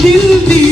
New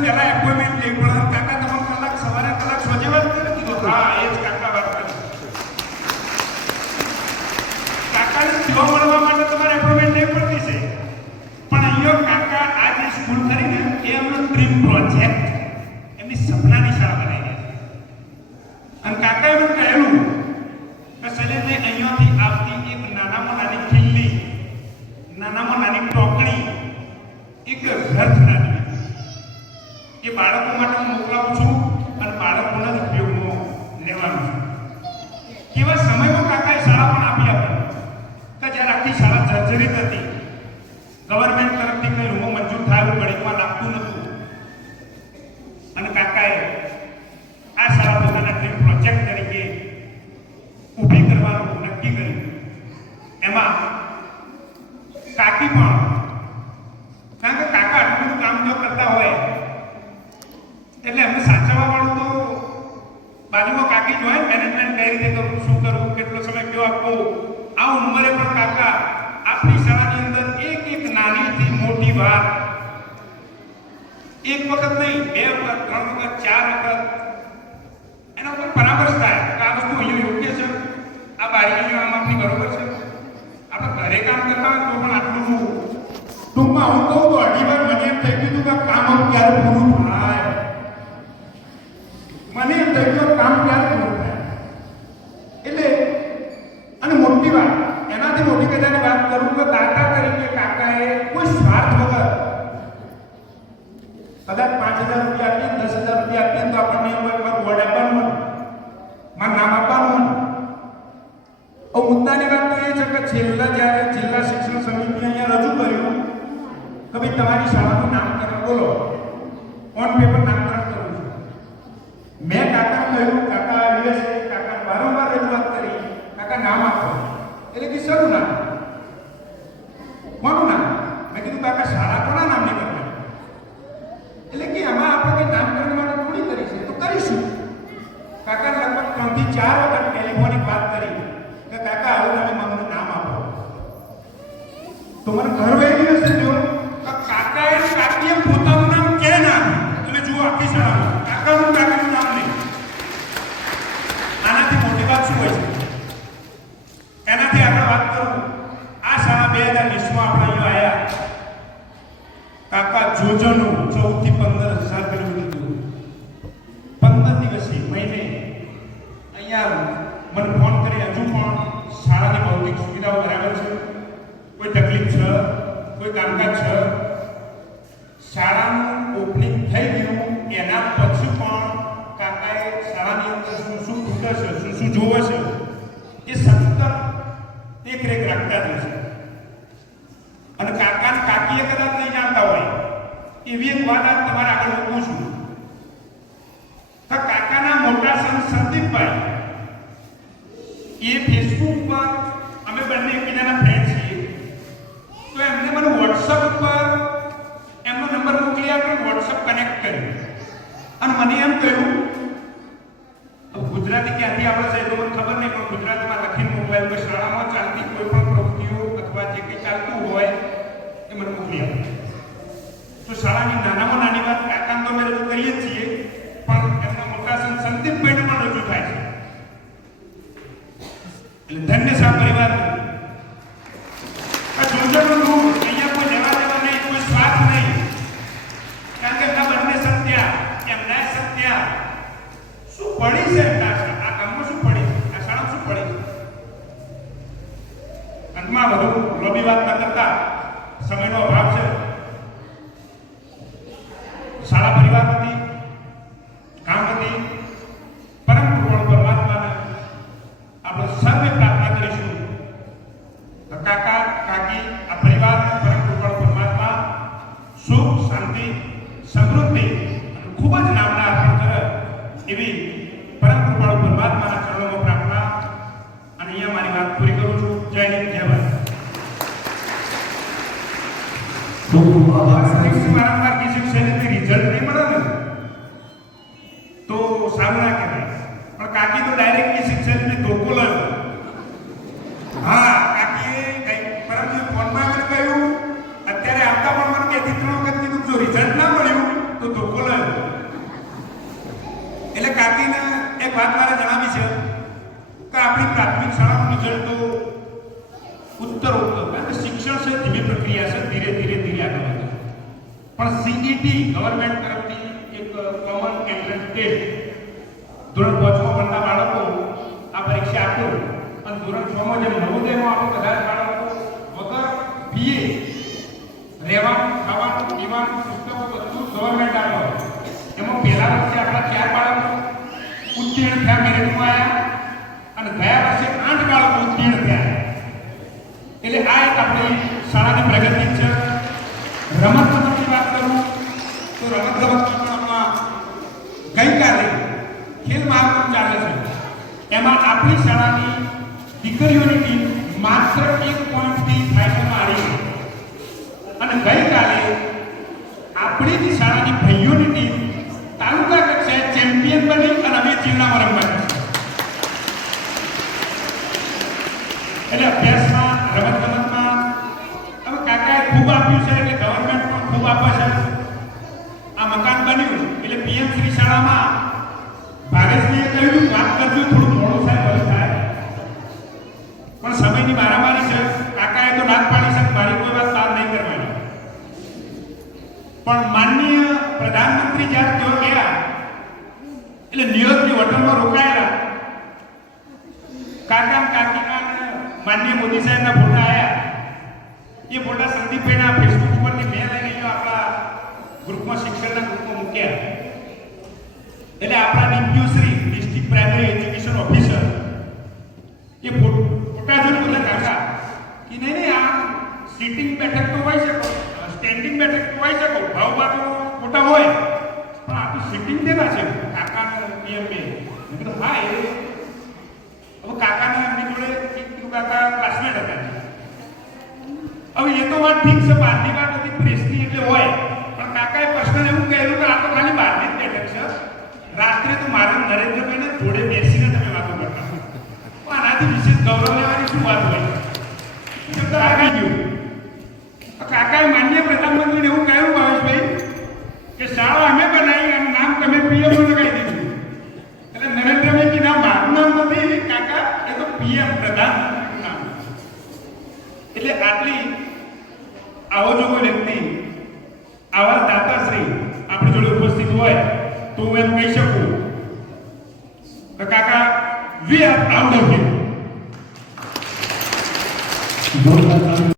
yang layak pemimpin perlengkapan જર્જરિત હતી. Government તરફથી કોઈ રૂમો ஞாபகம் இருக்கா કરવાનું આ સાલ બે હજાર વીસમાં આપણે અહીંયા આવ્યા કાકા જોજોનું ચૌદથી સંદીપભાઈ, એ ફેસબુક ઉપર અમે બંને એકબીજાના ફ્રેન્ડ છીએ. તો એમને મને વોટ્સઅપ ઉપર એમનો નંબર મોકલી આપણે વોટ્સઅપ કનેક્ટ કર્યું. અને મને એમ કહ્યું ગુજરાતી ક્યાંથી આવડે છે તો મને ખબર નહીં, પણ ગુજરાતીમાં લખીને મોકલાયું કે શાળામાં ચાલતી કોઈ પણ પ્રવૃત્તિઓ અથવા જે કંઈ ચાલતું હોય, એ મને મોકલી આપે. તો શાળાની નાનામાં નાની વાત, કાકાને તો અમે રજૂ કરીએ જ છીએ. Terima kasih. પણ સીઈટી ગવર્મેન્ટ તરફથી એક કોમન એન્ટ્રન્સ ટેસ્ટ ધોરણ પાંચમાં ભણતા બાળકો આ પરીક્ષા આપ્યો અને ધોરણ છમાં જે નવોદયમાં આપણે બધા બાળકો વગર ફીએ રહેવાનું ખાવાનું પીવાનું પુસ્તકો બધું ગવર્મેન્ટ આપ્યો એમાં પહેલા વર્ષે આપણા ચાર બાળકો ઉત્તીર્ણ થયા મેરિટમાં આવ્યા અને ગયા વર્ષે આઠ બાળકો ઉત્તીર્ણ થયા એટલે આ એક આપણે દિવસ રમત ગમત ગઈકાલે ખેલ મહાકુંભ ચાલે છે. એમાં આપણી શાળાની દીકરીઓની ટીમ માત્ર એક પોઈન્ટથી ફાઇનલમાં આવી અને ગઈકાલે આપણી શાળાની ભાઈઓની ટીમ તાલુકા કક્ષાએ ચેમ્પિયન બની અને અમે જિલ્લામાં રમવા કાકા કાકીના અને માનનીય મોદી સાહેબના ફોટા આયા એ ફોટા સંદીપભાઈના ફેસબુક ઉપરથી મેં લઈને અહીંયા આપણા ગ્રુપમાં શિક્ષણના ગ્રુપમાં મૂક્યા એટલે આપણા DPU Shri district primary education officer એ ફો- ફોટા જોઈને બોલે કાકા કે નહીં નહીં આ સિટિંગ બેઠક તો હોય શકો સ્ટેન્ડિંગ બેઠક તો હોય શકો ભાવ બાજુ ફોટા હોય પણ આ તો સિટિંગ કેના છે કાકા પીએમ મેં મેં કીધું હા એ હવે કાકાના એમની જોડે કાકા ક્લાસમેટ હતા હવે એ તો વાત ઠીક છે બહારની વાત હતી પ્રેસની એટલે હોય પણ કાકાએ પર્સનલ એવું કહેલું કે આ તો ખાલી બહારની જ બેઠક છે રાત્રે તો મારે નરેન્દ્રભાઈને જોડે